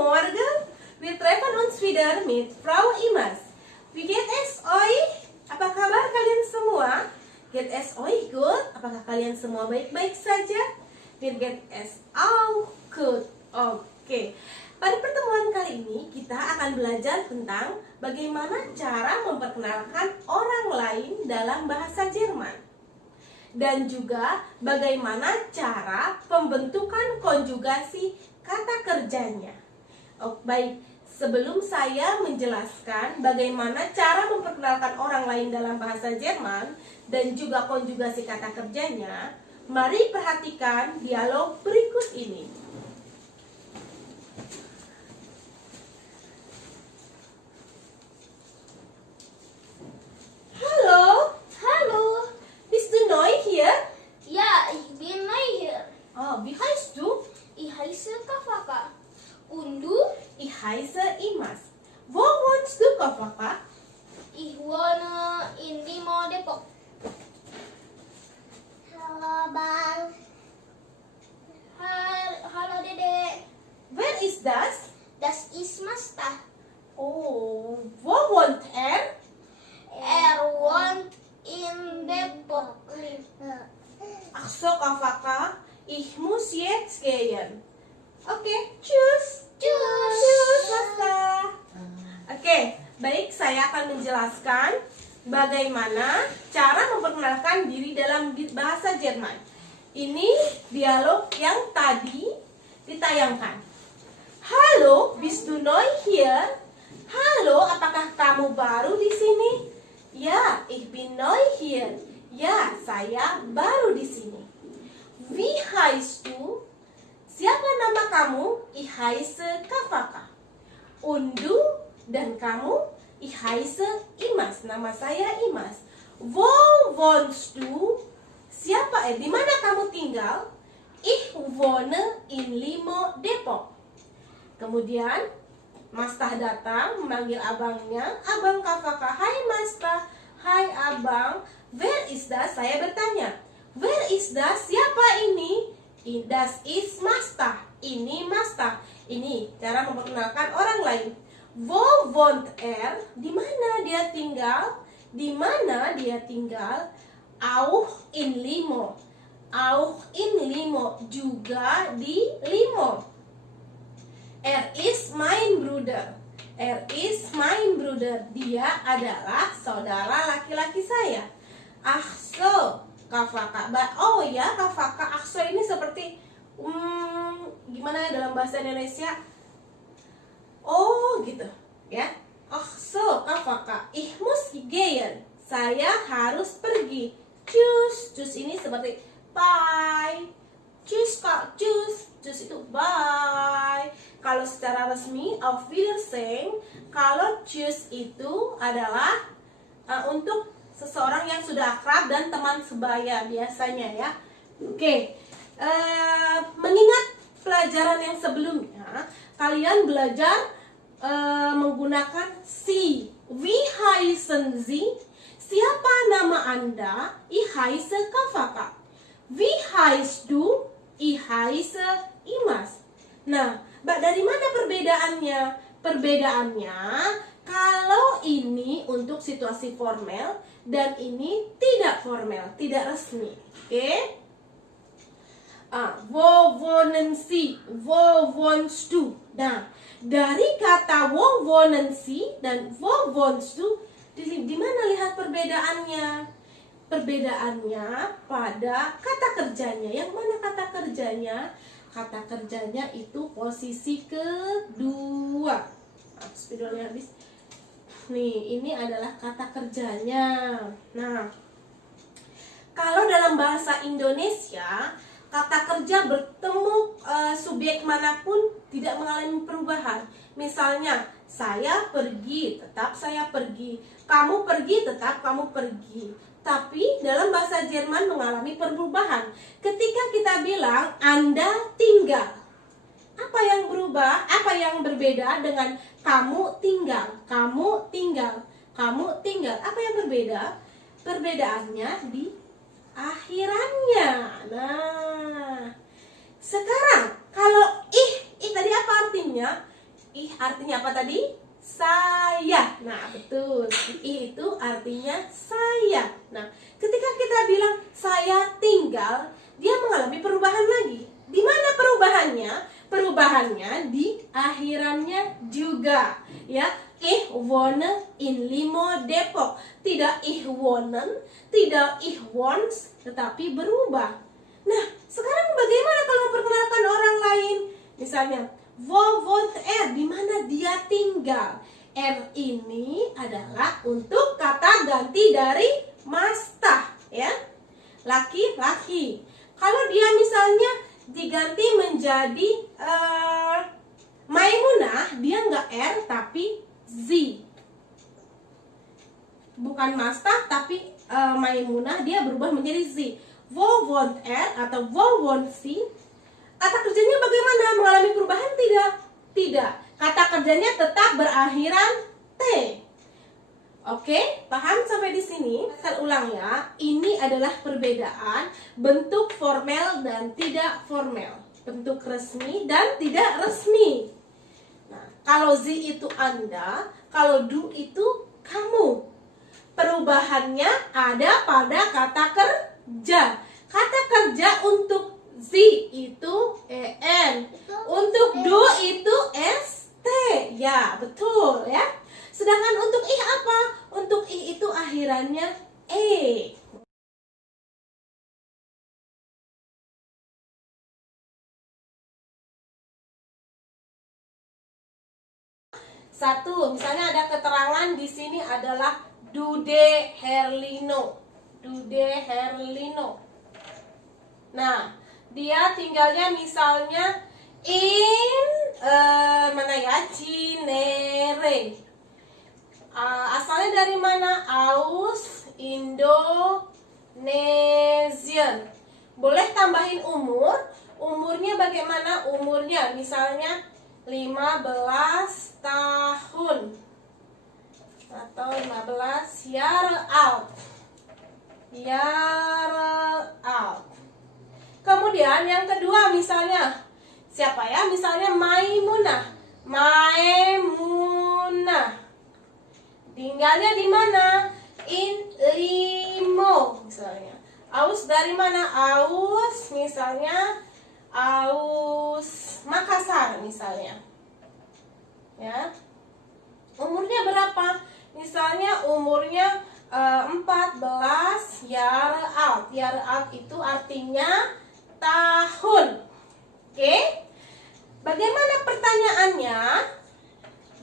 Morgen. Wir treffen uns wieder mit Frau Imas. Wie geht es euch? Apa kabar kalian semua? Geht es euch gut? Apakah kalian semua baik-baik saja? Mir geht es auch gut. Oke. Pada pertemuan kali ini kita akan belajar tentang bagaimana cara memperkenalkan orang lain dalam bahasa Jerman. Dan juga bagaimana cara pembentukan konjugasi kata kerjanya. Baik, sebelum saya menjelaskan bagaimana cara memperkenalkan orang lain dalam bahasa Jerman dan juga konjugasi kata kerjanya, mari perhatikan dialog berikut ini. Hallo? Hallo. Bist du neu hier? Ja, ich bin neu hier. Oh, wie heißt du? Ich heiße Kafaka. Und du? Ich heiße Imas. Wo wohnst du, Kafaka? Ich wohne in Limo, Depok. Halo, Bang. Hallo, Dede. Wer ist das? Das ist Masta. Oh, wo wohnt er? Er wohnt in Depok. Ach so, Kafaka. Ich muss jetzt gehen. Oke, tschüss. Tschüss, Masta. Oke, baik, saya akan menjelaskan bagaimana cara memperkenalkan diri dalam bahasa Jerman. Ini dialog yang tadi ditayangkan. Halo, bist du neu hier? Halo, apakah kamu baru di sini? Ya, ich bin neu hier. Ya, saya baru di sini. Wie heißt du? Siapa nama kamu? Ich heiße Kafaka. Und du? Dan kamu? Ich heiße Imas. Nama saya Imas. Wo wohnst du? Siapa? Di mana kamu tinggal? Ich wohne in Limo, Depok. Kemudian Mastah datang memanggil abangnya. Abang Kafaka. Hai Mastah. Hai abang. Wer ist das? Saya bertanya. Wer ist das? Siapa ini? Das ist Mastah. Ini Mastah. Ini cara memperkenalkan orang lain. Wo wohnt er? Di mana dia tinggal? Di mana dia tinggal? Auch in Limo. Auch in Limo. Juga di Limo. Er ist mein Bruder. Er ist mein Bruder. Dia adalah saudara laki-laki saya. Ach so, Kafaka. Oh ya, Kafaka. Ach so ini seperti gimana ya dalam bahasa Indonesia? Oh gitu ya. Ach so, Kafaka. Ich muss gehen. Saya harus pergi. Tschüss. Tschüss ini seperti bye. Tschüss Kak. Tschüss. Tschüss itu bye. Kalau secara resmi auf Wiedersehen. Kalau tschüss itu adalah untuk seseorang yang sudah akrab dan teman sebaya biasanya ya. Oke. Mengingat pelajaran yang sebelumnya, kalian belajar menggunakan Sie. Wie heißen Sie? Siapa nama Anda? Ich heiße Kafaka. Wie heißt du? Ich heiße Imas. Nah, dari mana perbedaannya? Perbedaannya kalau ini untuk situasi formal dan ini tidak formal, tidak resmi. Oke? Wo wohnen Sie? Wo wohnst du? Nah, dari kata wo wohnen Sie dan wo wohnst du, di mana lihat perbedaannya? Perbedaannya pada kata kerjanya. Yang mana kata kerjanya? Kata kerjanya itu posisi kedua. Spidolnya habis. Nih, ini adalah kata kerjanya. Nah, kalau dalam bahasa Indonesia, kata kerja bertemu subjek manapun tidak mengalami perubahan. Misalnya, saya pergi, tetap saya pergi. Kamu pergi, tetap kamu pergi. Tapi dalam bahasa Jerman mengalami perubahan. Ketika kita bilang Anda tinggal, apa yang berubah? Apa yang berbeda dengan kamu tinggal? Kamu tinggal, kamu tinggal. Apa yang berbeda? Perbedaannya di akhirannya. Nah, sekarang kalau ih tadi apa artinya? Ih artinya apa tadi? Saya. Nah, betul. Ih itu artinya saya. Nah, ketika kita bilang saya tinggal, dia mengalami perubahan lagi. Di mana perubahannya? Perubahannya di akhirannya juga, ya. Ich wohne in Limo Depok. Tidak ich wohnen, tidak ich wohns, tetapi berubah. Nah, sekarang bagaimana kalau memperkenalkan orang lain? Misalnya, wo wohnt er? Di mana dia tinggal? Er ini adalah untuk kata ganti dari masta, ya. Laki-laki. Kalau dia misalnya diganti menjadi Maimunah, dia nggak er tapi z. Bukan masta tapi Maimunah, dia berubah menjadi z. Wo wohnt er atau wo wohnt sie? Kata kerjanya bagaimana? Mengalami perubahan tidak? Tidak. Kata kerjanya tetap berakhiran t. Oke, paham sampai di sini? Saya ulang ya. Ini adalah perbedaan bentuk formal dan tidak formal, bentuk resmi dan tidak resmi. Nah, kalau Z itu Anda, kalau du itu kamu. Perubahannya ada pada kata kerja. Kata kerja untuk Z itu en, untuk du itu st. Ya, betul ya. Sedangkan untuk ih apa? Untuk ih itu akhirannya e. Satu, misalnya ada keterangan di sini adalah Dude Herlino. Dude Herlino. Nah, dia tinggalnya misalnya in mana ya? Cinere. Asalnya dari mana? Aus Indonesian. Boleh tambahin umur. Umurnya bagaimana? Umurnya misalnya 15 tahun atau 15 year out. Year out. Kemudian yang kedua misalnya siapa ya? Misalnya Maimunah. Maimunah. Tinggalnya di mana? In Limo misalnya. Aus dari mana? Aus misalnya Aus Makassar misalnya. Ya. Umurnya berapa? Misalnya umurnya 14 year out. Year out itu artinya tahun. Oke? Bagaimana pertanyaannya?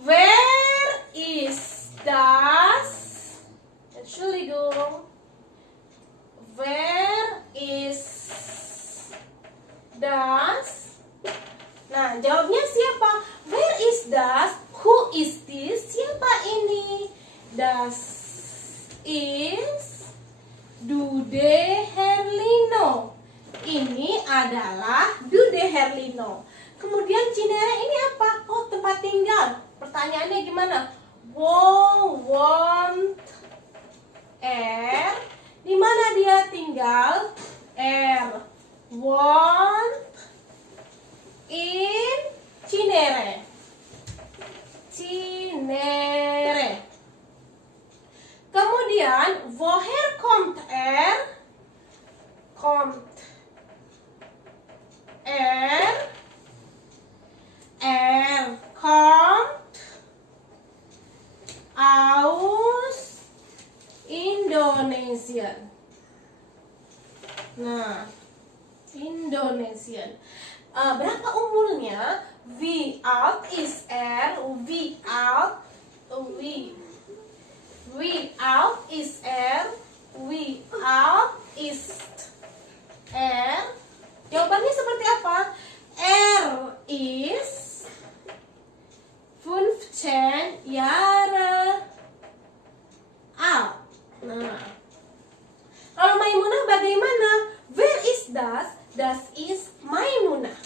Where is das? Entschuldigung. Where is das? Nah, jawabnya siapa? Where is das? Who is this? Siapa ini? Das is Dude Herlino. Ini adalah Dude Herlino. Kemudian Cinere ini apa? Oh, tempat tinggal. Pertanyaannya gimana? Wo wohnt er? Di mana dia tinggal? Er wohnt in Cinere. Cinere. Kemudian woher kommt er? Kommt er? Er kommt aus Indonesian. Nah, Indonesian. Berapa umurnya? Wie alt is er? Wie alt is er? Wie alt ist er? Jawabannya seperti apa? Er is 15 Jahre alt. Nah, kalau Maimunah bagaimana? Where is das? Das is Maimunah.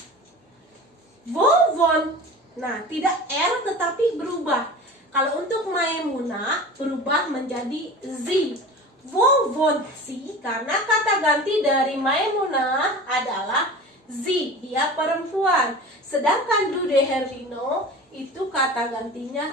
Wo wohnt? Nah, tidak er tetapi berubah. Kalau untuk Maimunah berubah menjadi z. Wo wohnt sie? Karena kata ganti dari Maimunah adalah sie, dia perempuan. Sedangkan du der Herr Lino itu kata gantinya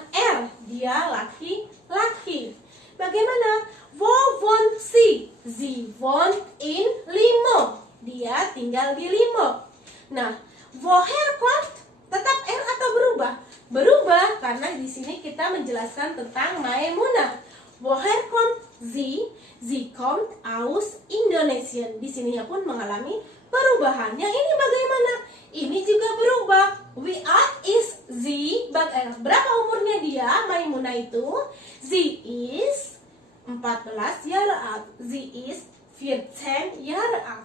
dia laki-laki. Bagaimana? Wo wohnt sie? Sie wohnt in Limo. Dia tinggal di Limo. Nah, woher kommt? Tetap atau berubah? Berubah karena di sini kita menjelaskan tentang Maimunah. Woher kommt sie? Sie kommt aus Indonesia. Di sininya pun mengalami perubahan. Yang ini bagaimana? Ini juga berubah. Wie alt is sie? Berapa umurnya dia, Maimunah itu? Sie is 14 Jahre alt. Sie is 14 Jahre alt.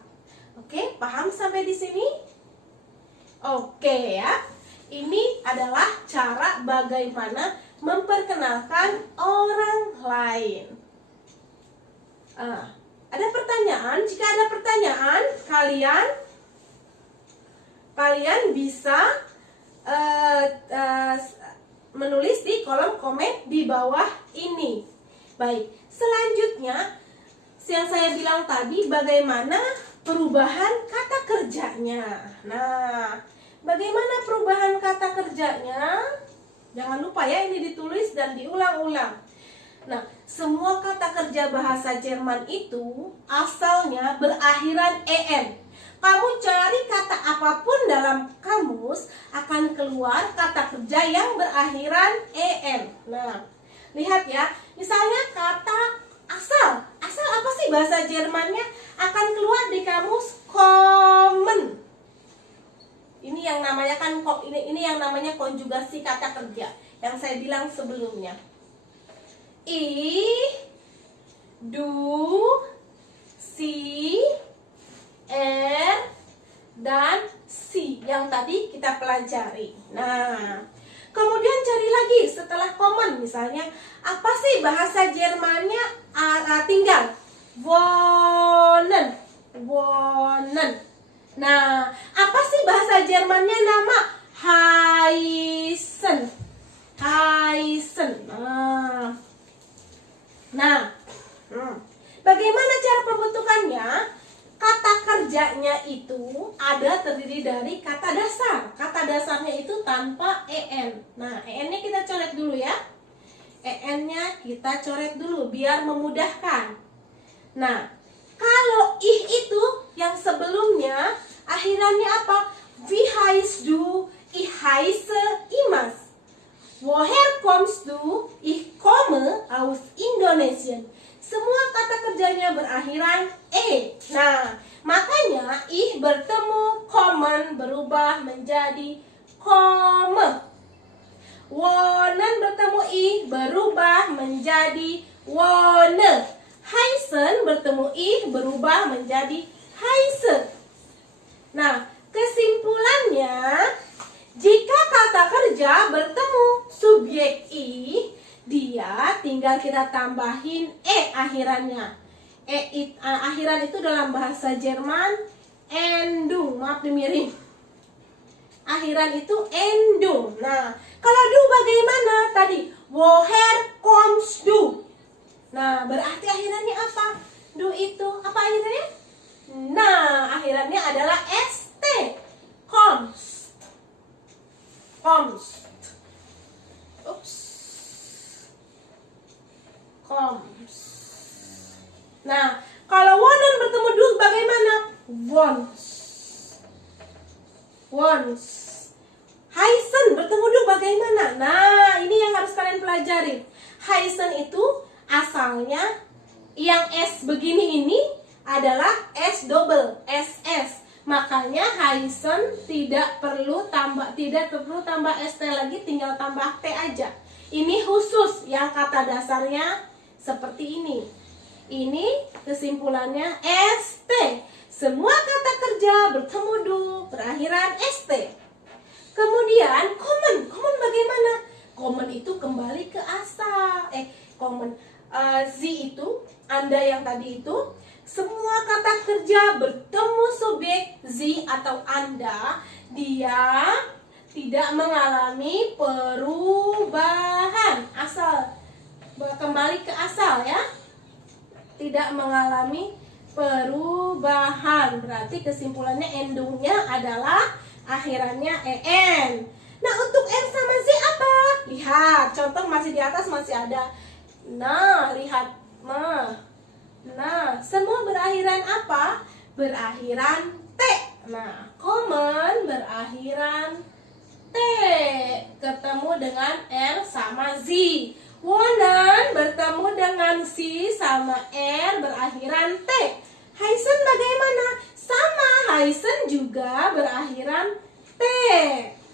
Oke, paham sampai di sini? Oke ya. Ini adalah cara bagaimana memperkenalkan orang lain. Ada pertanyaan? Jika ada pertanyaan, kalian bisa menulis di kolom komen di bawah ini. Baik, selanjutnya yang saya bilang tadi bagaimana perubahan kata kerjanya. Nah, bagaimana perubahan kata kerjanya? Jangan lupa ya, ini ditulis dan diulang-ulang. Nah, semua kata kerja bahasa Jerman itu asalnya berakhiran en. Kamu cari kata apapun dalam kamus, akan keluar kata kerja yang berakhiran en. Nah, lihat ya, misalnya kata asal. Asal apa sih bahasa Jermannya? Akan keluar di kamus kommen. Ini yang namanya ini yang namanya konjugasi kata kerja yang saya bilang sebelumnya. Du, si, dan si yang tadi kita pelajari. Nah, kemudian cari lagi setelah common, misalnya apa sih bahasa Jermannya tinggal? Wohnen. Nah, apa sih bahasa Jermannya nama? Heißen. Nah, bagaimana cara pembentukannya? Kata kerjanya itu terdiri dari kata dasar. Kata dasarnya itu tanpa en. Nah, en-nya kita coret dulu ya. En-nya kita coret dulu biar memudahkan. Nah, kalau ih itu yang sebelumnya akhirannya apa? Wie heißt du? Ich heiße Imas. Woher kommst du? Ich komme aus Indonesia. Semua kata kerjanya berakhiran e. Nah, makanya ih bertemu kommen berubah menjadi komme. Wohnen bertemu ih berubah menjadi wohne. Heißen bertemu ih berubah menjadi heise. Nah, kesimpulannya, jika kata kerja bertemu subjek ih, dia tinggal kita tambahin akhirannya. Akhiran itu dalam bahasa Jerman endung. Maaf dimiring. Akhiran itu endung. Nah, kalau du bagaimana tadi? Woher kommst du? Nah, berarti akhirannya apa? Du itu apa akhirannya? Nah, akhirannya adalah st. Kommst. Kommst. Nah, kalau wohnen bertemu du bagaimana? Wons. Heißen bertemu du bagaimana? Nah, ini yang harus kalian pelajari. Heißen itu asalnya yang S begini ini adalah S double, SS. Makanya Heißen tidak perlu tambah ST lagi, tinggal tambah T aja. Ini khusus yang kata dasarnya seperti ini. Ini kesimpulannya ST. Semua kata kerja bertemu du berakhiran ST. Kemudian common bagaimana? Common itu kembali ke asal. Sie itu, Anda yang tadi itu, semua kata kerja bertemu subjek sie atau Anda, dia tidak mengalami perubahan. Asal, kembali ke asal ya. Tidak mengalami perubahan. Berarti kesimpulannya endungnya adalah akhirannya en. Nah, untuk r sama z apa? Lihat, contoh masih di atas masih ada. Nah, lihat. Nah, semua berakhiran apa? Berakhiran T. Nah, common berakhiran T. Ketemu dengan R sama Z. Wonen bertemu dengan C sama R berakhiran T. Haisen bagaimana? Sama, Haisen juga berakhiran T.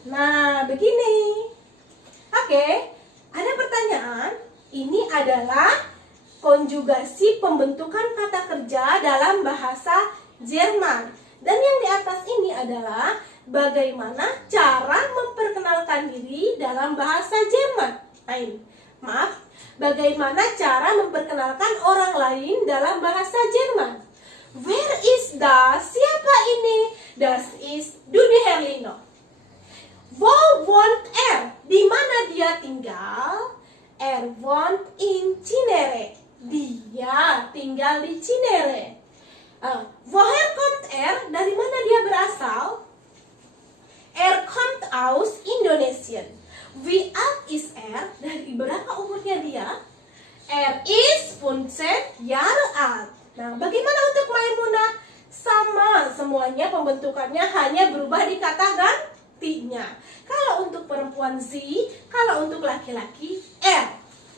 Nah, begini. Oke, ada pertanyaan. Ini adalah konjugasi pembentukan kata kerja dalam bahasa Jerman. Dan yang di atas ini adalah bagaimana cara memperkenalkan diri dalam bahasa Jerman. Bagaimana cara memperkenalkan orang lain dalam bahasa Jerman. Where is das? Siapa ini? Das ist du die Herlino. Wo wohnt er? Di mana dia tinggal? Er wohnt in Cinere. Dia tinggal di Cinere. Woher kommt er? Dari mana dia berasal? Er kommt aus Indonesia. Wie alt ist er? Dari berapa umurnya dia? Er ist 15 Jahre alt. Nah, bagaimana untuk Maimunah? Sama, semuanya pembentukannya hanya berubah di kata gantinya. Kalau untuk perempuan Z, kalau untuk laki-laki R.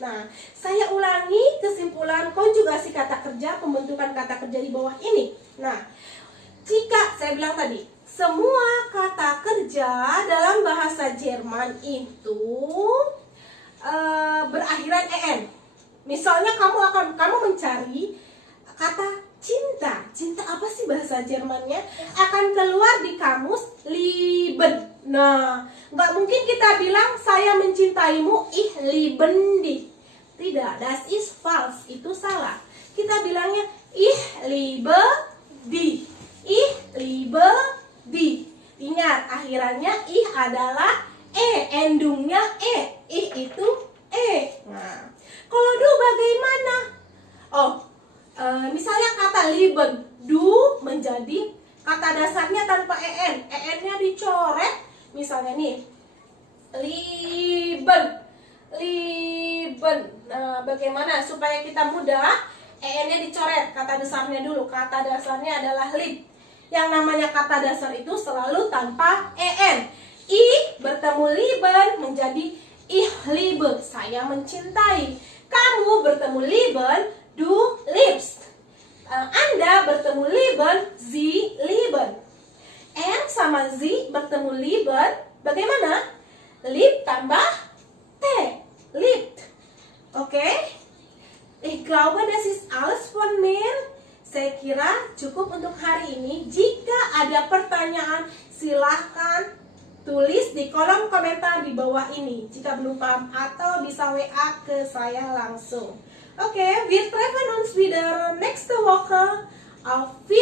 Nah, saya ulangi kesimpulan konjugasi kata kerja, pembentukan kata kerja di bawah ini. Nah, jika saya bilang tadi, semua kata kerja dalam bahasa Jerman itu berakhiran en. Misalnya kamu mencari kata cinta. Cinta apa sih bahasa Jermannya? Akan keluar di kamus Lieben. Nah, nggak mungkin kita bilang saya mencintaimu, ich lieben dich. Tidak, das ist false, itu salah. Kita bilangnya ich liebe dich. Ich liebe dich. Ingat, akhirannya ich adalah e, endungnya e. Ich itu e. Nah, kalau du bagaimana? Misalnya kata lieben, du menjadi kata dasarnya tanpa en. En-nya dicoret. Misalnya nih, lieben. Nah, bagaimana supaya kita mudah? En-nya dicoret, kata dasarnya dulu. Kata dasarnya adalah lib. Yang namanya kata dasar itu selalu tanpa en. I bertemu lieben menjadi ich liebe, saya mencintai. Kamu bertemu lieben, du liebst. Anda bertemu lieben, Sie lieben. R sama Z bertemu lieben, bagaimana? Lieb tambah T, liebt. Oke? Ich glaube, das ist alles von mir. Saya kira cukup untuk hari ini. Jika ada pertanyaan, silahkan tulis di kolom komentar di bawah ini. Jika belum paham atau bisa WA ke saya langsung. Oke, wir treffen uns wieder nächste Woche. Auf Wiedersehen.